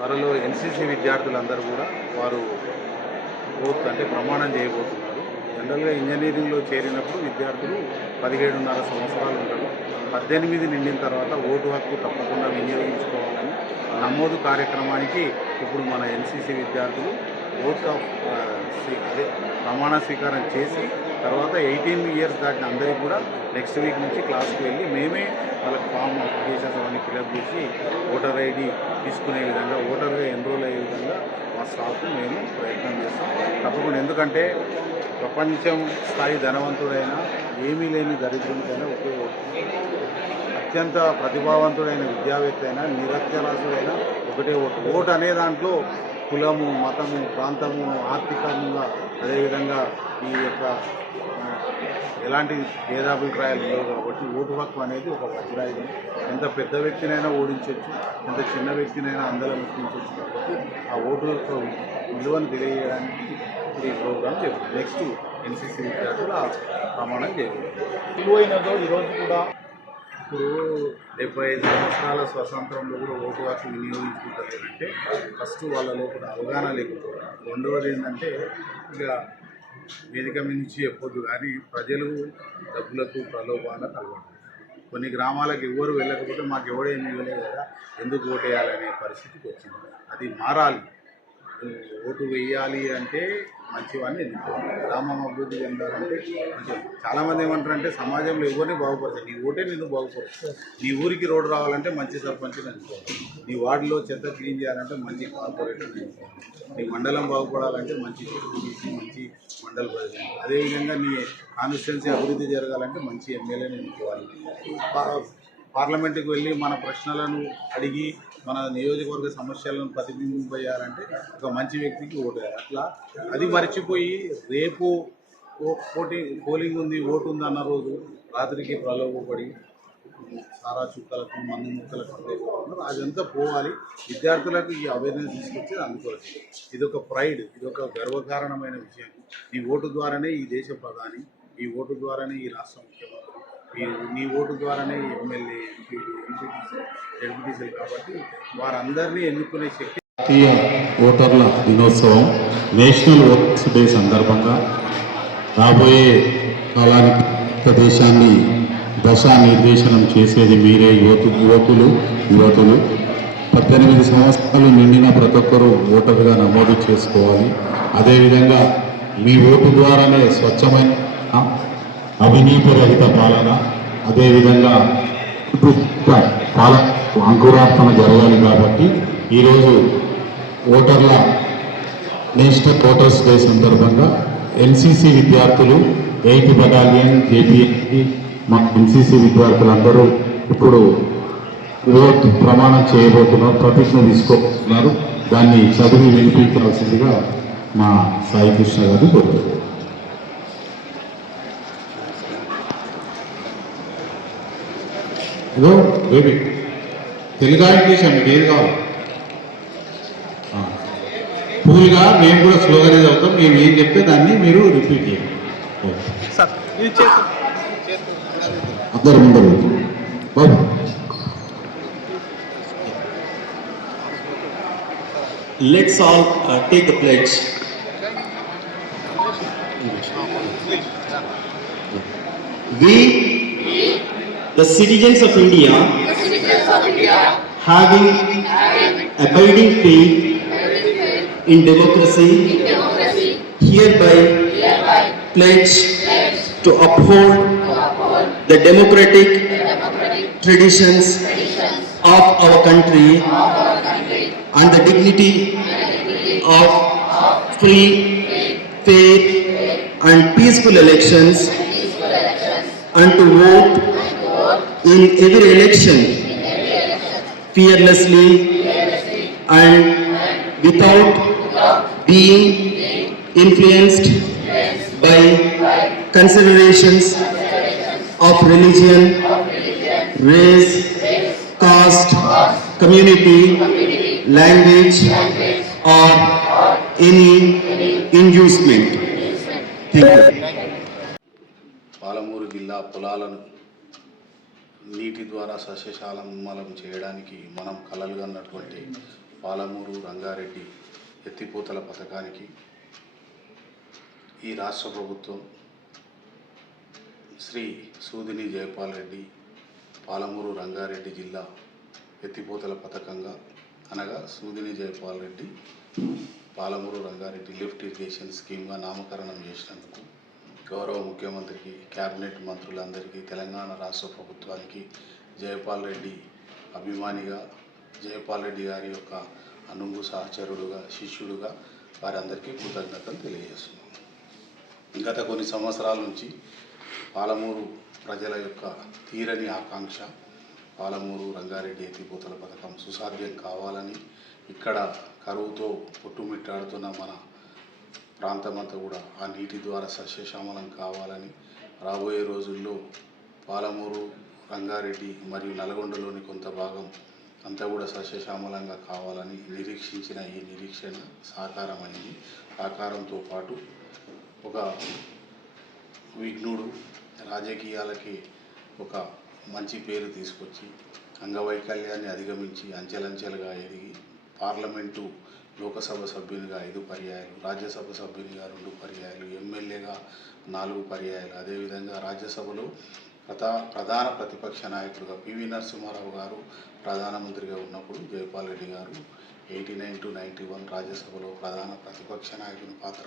త్వరలో ఎన్సీసీ విద్యార్థులందరూ కూడా వారు ఓత్ అంటే ప్రమాణం చేయబోతున్నారు. జనరల్గా ఇంజనీరింగ్లో చేరినప్పుడు విద్యార్థులు పదిహేడున్నర సంవత్సరాలు ఉంటారు. పద్దెనిమిది నిండిన తర్వాత ఓటు హక్కు తప్పకుండా వినియోగించుకోవాలని నమోదు కార్యక్రమానికి ఇప్పుడు మన ఎన్సీసీ విద్యార్థులు ఓట్ ఆఫ్ అదే ప్రమాణ స్వీకారం చేసి తర్వాత ఎయిటీన్ ఇయర్స్ దాటిన అందరికీ కూడా నెక్స్ట్ వీక్ నుంచి క్లాస్కి వెళ్ళి మేమే వాళ్ళకి ఫామ్ అప్లికేషన్స్ అవన్నీ ఫిలప్ చేసి ఓటర్ ఐడి తీసుకునే విధంగా ఓటర్గా ఎన్రోల్ అయ్యే విధంగా మా స్టాఫ్ మేము ప్రయత్నం చేస్తాం. తప్పకుండా ఎందుకంటే ప్రపంచం స్థాయి ధనవంతుడైన ఏమీ లేని దరిద్రునికైనా ఒకే అత్యంత ప్రతిభావంతుడైన విద్యావేత్త అయినా నిరత్యరాశుడైనా ఒకటే ఓటు. ఓటు అనే దాంట్లో కులము మతము ప్రాంతము ఆర్థికము అదేవిధంగా ఈ యొక్క ఎలాంటి భేదాభిప్రాయాలు లేవు కాబట్టి ఓటు హక్కు అనేది ఒక వజ్రాయుధం ఎంత పెద్ద వ్యక్తినైనా ఓడించవచ్చు ఎంత చిన్న వ్యక్తినైనా అందరం ఎక్కించవచ్చు కాబట్టి ఆ ఓటు యొక్క విలువను తెలియజేయడానికి ఈ ప్రోగ్రాం చేస్తుంది నెక్స్ట్ ఎన్సీసీ విద్యార్థులు ఆ ప్రమాణం చేయబోతున్నారు విలువైనదో ఈరోజు కూడా ఇప్పుడు డెబ్బై ఐదు సంవత్సరాల స్వతంత్రంలో కూడా ఓటు హక్కు వినియోగించుకుంటారంటే ఫస్ట్ వాళ్ళ లోపల అవగాహన లేకపోవడం. రెండవది ఏంటంటే ఇక వేదిక మీద నుంచి చెప్పొద్దు కానీ ప్రజలు డబ్బులకు ప్రలోభాలకు అలవాటు. కొన్ని గ్రామాలకు ఎవరు వెళ్ళకపోతే మాకు ఎవడేమి ఇవ్వలేదు కదా ఎందుకు ఓటేయాలనే పరిస్థితికి వచ్చింది. అది మారాలి. ఓటు వేయాలి అంటే మంచివాడిని ఎన్నుకోవాలి. గ్రామం అభివృద్ధి చెందాలంటే మంచి చాలామంది ఏమంటారంటే సమాజంలో ఎవరిని బాగుపరచాలి నీ ఓటే నిన్ను బాగుపరచు. నీ ఊరికి రోడ్డు రావాలంటే మంచి సర్పంచ్ని ఎన్నుకోవాలి. నీ వార్డులో చెత్త క్లీన్ చేయాలంటే మంచి కార్పొరేటర్ ఎన్నుకోవాలి. నీ మండలం బాగుపడాలంటే మంచి మంచి మండల ప్రజలు. అదేవిధంగా నీ కాన్స్టిట్యున్సీ అభివృద్ధి జరగాలంటే మంచి ఎమ్మెల్యేని ఎన్నుకోవాలి. పార్లమెంటుకు వెళ్ళి మన ప్రశ్నలను అడిగి మన నియోజకవర్గ సమస్యలను ప్రతిబింబింపజేయాలంటే ఒక మంచి వ్యక్తికి ఓటు. అట్లా అది మర్చిపోయి రేపు ఓ- పోటీ పోలింగ్ ఉంది ఓటు ఉంది అన్న రోజు రాత్రికి ప్రలోభపడి సారా చుక్కలకు మందు ముక్కలకు అదంతా పోవాలి. విద్యార్థులకు ఈ అవేర్నెస్ తీసుకొచ్చి అందుకోవచ్చు ఇది ఒక ప్రైడ్ ఇది ఒక గర్వకారణమైన విషయం. ఈ ఓటు ద్వారానే ఈ దేశ ప్రధాని ఈ ఓటు ద్వారానే ఈ రాష్ట్ర ముఖ్యమంత్రి. మీరు నీ ఓటు ద్వారానే ఎమ్మెల్యే ఎంపీలు ఎంపీటీసీ ఎంపీటీసీలు కాబట్టి వారందరినీ ఎన్నుకునే శక్తి జాతీయ ఓటర్ల దినోత్సవం నేషనల్ ఓటర్స్ డే సందర్భంగా రాబోయే కాలానికి భారత దేశాన్ని దశా నిర్దేశనం చేసేది మీరే యువతు యువకులు యువతులు. పద్దెనిమిది సంవత్సరాలు నిండిన ప్రతి ఒక్కరూ ఓటర్గా నమోదు చేసుకోవాలి. అదేవిధంగా మీ ఓటు ద్వారానే స్వచ్ఛమైన అవినీతి రహిత పాలన అదేవిధంగా పాలన అంకురార్పణ జరగాలి కాబట్టి ఈరోజు ఓటర్ల నేషనల్ ఓటర్స్ డే సందర్భంగా ఎన్సీసీ విద్యార్థులు ఎయిత్ బటాలియన్ జేపీఎస్సి మా ఎన్సీసీ విద్యార్థులందరూ ఇప్పుడు ఓట్ ప్రమాణం చేయబోతున్నారు ప్రతిజ్ఞ తీసుకోబోతున్నారు. దాన్ని చదివి వినిపించాల్సిందిగా మా సాయి కృష్ణ గారిని కోరుతున్నారు ఇదో బేబీ తెలుగు ఇంగ్లీష్? మీకు ఏది కావాలి. కూల్గా మేము కూడా స్లోగానే చదువుతాం మేము ఏం చెప్తే దాన్ని మీరు రిపీట్ చేయండి. అందరు ముందరు బాబు. Let's all uh, take the pledge. We, the citizens of India, having abiding faith in democracy, hereby pledge to uphold the democratic traditions of our country and the dignity of free, fair, and peaceful elections, and to vote in every election fearlessly and without being influenced by considerations of religion, race, caste, community, language, or any inducement. Thank you. Palamuru జిల్లా పొలాలను నీటి ద్వారా సస్యశాలమలం చేయడానికి మనం కలలుగన్నటువంటి పాలమూరు రంగారెడ్డి ఎత్తిపోతల పథకానికి ఈ రాష్ట్ర ప్రభుత్వం శ్రీ సూదిని జయపాల్ రెడ్డి పాలమూరు రంగారెడ్డి జిల్లా ఎత్తిపోతల పథకంగా అనగా సూదిని జయపాల్ రెడ్డి పాలమూరు రంగారెడ్డి లిఫ్ట్ ఇరిగేషన్ స్కీమ్గా నామకరణం చేసినందుకు గౌరవ ముఖ్యమంత్రికి క్యాబినెట్ మంత్రులందరికీ తెలంగాణ రాష్ట్ర ప్రభుత్వానికి జయపాల్ రెడ్డి అభిమానిగా జయపాల్ రెడ్డి గారి యొక్క అనుంగు సహచరుడుగా శిష్యుడుగా వారందరికీ కృతజ్ఞతలు తెలియజేస్తున్నాను గత కొన్ని సంవత్సరాల నుంచి పాలమూరు ప్రజల యొక్క తీరని ఆకాంక్ష పాలమూరు రంగారెడ్డి ఎత్తిపోతల పథకం సుసాధ్యం కావాలని ఇక్కడ కరువుతో కొట్టుమిట్టాడుతున్న మన ప్రాంతమంతా కూడా ఆ నీటి ద్వారా సస్యశ్యామలం కావాలని రాబోయే రోజుల్లో పాలమూరు రంగారెడ్డి మరియు నల్గొండలోని కొంత భాగం అంతా కూడా సస్యశ్యామలంగా కావాలని నిరీక్షించిన ఈ నిరీక్షణ సాకారమైంది. సాకారంతో పాటు ఒక విఘ్నుడు రాజకీయాలకి ఒక మంచి పేరు తీసుకొచ్చి అంగవైకల్యాన్ని అధిగమించి అంచెలంచెలుగా ఎదిగి పార్లమెంటు లోకసభ సభ్యునిగా ఐదు పర్యాయాలు రాజ్యసభ సభ్యునిగా రెండు పర్యాయాలు ఎమ్మెల్యేగా నాలుగు పర్యాయాలు. అదేవిధంగా రాజ్యసభలో ప్రధా ప్రధాన ప్రతిపక్ష నాయకుడుగా పివి నరసింహారావు గారు ప్రధానమంత్రిగా ఉన్నప్పుడు Jaipal Reddy garu eighty nine to ninety one రాజ్యసభలో ప్రధాన ప్రతిపక్ష నాయకుని పాత్ర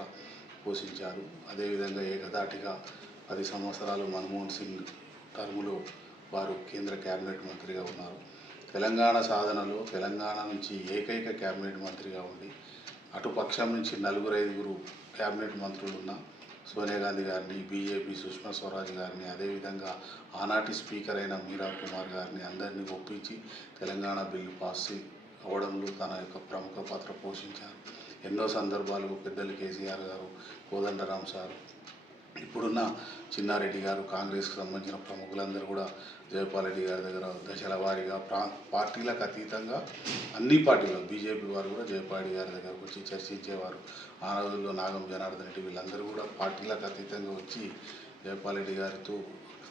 పోషించారు. అదేవిధంగా ఏకదాటిగా పది సంవత్సరాలు మన్మోహన్ సింగ్ టర్ములో వారు కేంద్ర కేబినెట్ మంత్రిగా ఉన్నారు. తెలంగాణ సాధనలో తెలంగాణ నుంచి ఏకైక క్యాబినెట్ మంత్రిగా ఉండి అటుపక్షం నుంచి నలుగురు ఐదుగురు క్యాబినెట్ మంత్రులు ఉన్న సోనియా గాంధీ గారిని బీజేపీ సుష్మా స్వరాజ్ గారిని అదేవిధంగా ఆనాటి స్పీకర్ అయిన మీరా కుమార్ గారిని అందరినీ ఒప్పించి తెలంగాణ బిల్లు పాస్ అవ్వడంలో తన యొక్క ప్రముఖ పాత్ర పోషించారు. ఎన్నో సందర్భాలు పెద్దలు కేసీఆర్ గారు కోదండరాం సార్ ఇప్పుడున్న చిన్నారెడ్డి గారు కాంగ్రెస్కి సంబంధించిన ప్రముఖులందరూ కూడా జయపాల్ రెడ్డి గారి దగ్గర దశల వారీగా ప్రా పార్టీలకు అతీతంగా అన్ని పార్టీలు బీజేపీ వారు కూడా జయపాల్రెడ్డి గారి దగ్గరకు వచ్చి చర్చించేవారు. ఆ రోజుల్లో నాగం జనార్దన్ రెడ్డి వీళ్ళందరూ కూడా పార్టీలకు అతీతంగా వచ్చి జయపాల్ రెడ్డి గారితో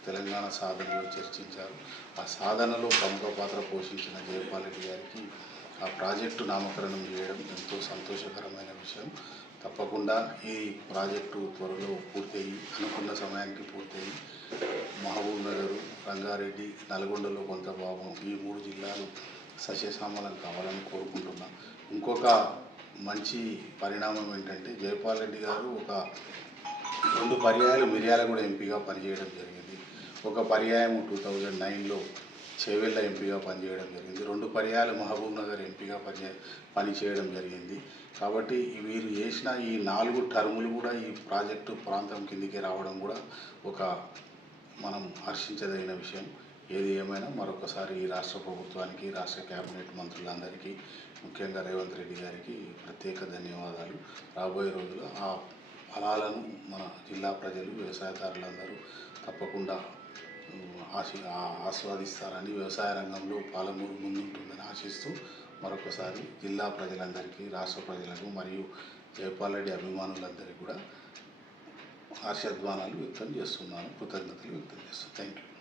తెలంగాణ సాధనలో చర్చించారు. ఆ సాధనలో ప్రముఖ పాత్ర పోషించిన జయపాల్ రెడ్డి గారికి ఆ ప్రాజెక్టు నామకరణం చేయడం ఎంతో సంతోషకరమైన విషయం. తప్పకుండా ఈ ప్రాజెక్టు త్వరలో పూర్తయి అనుకున్న సమయానికి పూర్తయి. మహబూబ్ నగర్ రంగారెడ్డి నల్గొండలో కొంత భాగం ఈ మూడు జిల్లాలు సస్యశ్యామలం కావాలని కోరుకుంటున్నా. ఇంకొక మంచి పరిణామం ఏంటంటే జయపాల్ రెడ్డి గారు ఒక రెండు పర్యాయాలు మిర్యాల కూడా ఎంపీగా పనిచేయడం జరిగింది. ఒక పర్యాయం టూ థౌజండ్ నైన్లో చేవెళ్ళ ఎంపీగా పనిచేయడం జరిగింది. రెండు పర్యాలు మహబూబ్ నగర్ ఎంపీగా పని పనిచేయడం జరిగింది. కాబట్టి వీరు చేసిన ఈ నాలుగు టర్ములు కూడా ఈ ప్రాజెక్టు ప్రాంతం కిందికి రావడం కూడా ఒక మనం హర్షించదగిన విషయం. ఏది ఏమైనా మరొకసారి ఈ రాష్ట్ర ప్రభుత్వానికి రాష్ట్ర కేబినెట్ మంత్రులందరికీ ముఖ్యంగా రేవంత్ రెడ్డి గారికి ప్రత్యేక ధన్యవాదాలు. రాబోయే రోజుల్లో ఆ ఫలాలను మన జిల్లా ప్రజలు వ్యవసాయదారులందరూ తప్పకుండా ఆశి ఆస్వాదిస్తారని వ్యవసాయ రంగంలో పాలమూరు ముందుంటుందని ఆశిస్తూ మరొకసారి జిల్లా ప్రజలందరికీ రాష్ట్ర ప్రజలకు మరియు జయపాల్ రెడ్డి అభిమానులందరికీ కూడా హర్షధ్వానాలు వ్యక్తం చేస్తున్నాను కృతజ్ఞతలు వ్యక్తం చేస్తున్నాను. Thank you